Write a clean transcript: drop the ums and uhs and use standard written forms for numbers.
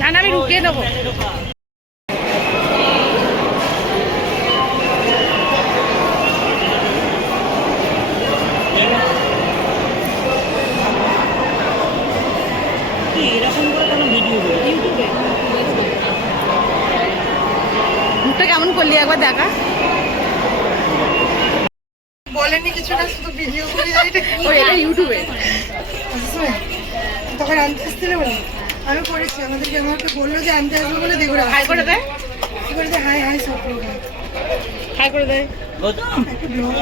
না না আমি ঢুকিয়ে দেবো। মুখটা কেমন করলি একবার দেখা। বলেনি কিছু না, শুধু ভিডিও করে এটা ইউটিউবে তখন আনতে আসছিল বলে আমি করেছি। আমাকে বললো যে আনতে আসবো বলে দেখো হাই করে দেয়, কি করে দেয়, হাই হাই সব করে দেয়, হাই করে দেয়। একটা ব্লগ